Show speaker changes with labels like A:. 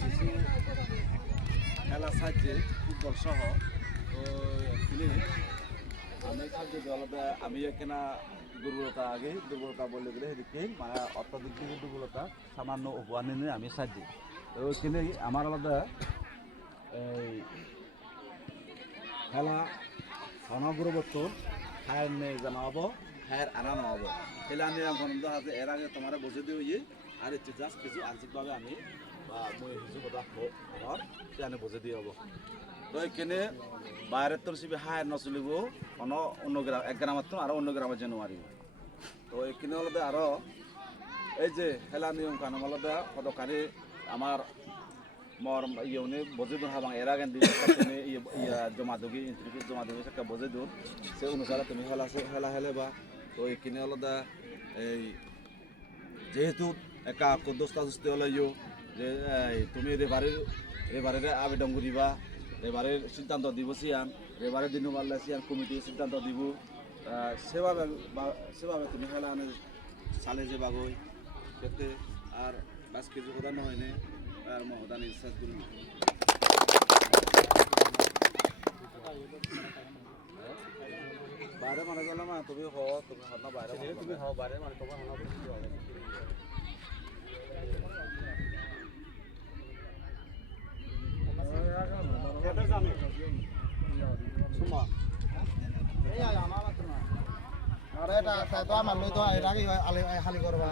A: কিছু খেলা সাহায্যে ফুটবল সহ খেলে আমি খাদ্য আলাদা আমি এখানে দুর্বলতা আগে, দুর্বলতা বললে গেলে এদিকে মানে অত্যাধিক দিকে দুর্বলতা, সামান্য উপহার নিয়ে আমি সাহায্য তো ওইখানে আমার আলাদা, এই খেলা অনগ্রবর্তন হায়ার নিয়ে জানা হব হায়ার আনা নহব তাহলে আমি আনন্দ আছে এর আগে তোমার বুঝে দিয়ে ইয়ে আর একটু জাস্ট কিছু আংশিকভাবে আমি, বা মই কিছু কথা আমার জানে বুঝে দিয়ে হব। তো এখানে বাইরের তোর সিবি হায়ার নচলিব অন অন্য গ্রাম এক গ্রামের তো আরও অন্য গ্রামের জন্য মারিব তো এখানে হলদে আরও এই যে খেলা নিয়ম কানুন হলদে সদকারী আমার মর ইয়ে বজে দিন হাবাং এর আগে তুমি ইয়ে জমা দুগি ইন্টারভিউ জমা দুগি একটা বজে দিন সে অনুসারে তুমি খেলা খেলা খেলে বা তো এইখিনি আলাদা এই যেহেতু একা কদস্তা সুস্থ হলে ইউ যে তুমি রেবারের রেবারের আবেদন করিবা রেবারের সিদ্ধান্ত দিব সিয়ান রেবারের দিন পারলে সিয়ান কমিটি সিদ্ধান্ত দিব। সেভাবে সেভাবে তুমি খেলা আনে চালে যে বাগৈ যাতে আর বাস কিছু কথা নহয় নে, আর মহদান ইচ্ছা করি বাইরে মানে গেলে না তুমি হ তুমি হর না বাইরে তুমি হ বাইরে মানে তোমার বলছি
B: আরে এটা তো আমার লই তো এর আগে খালি করবা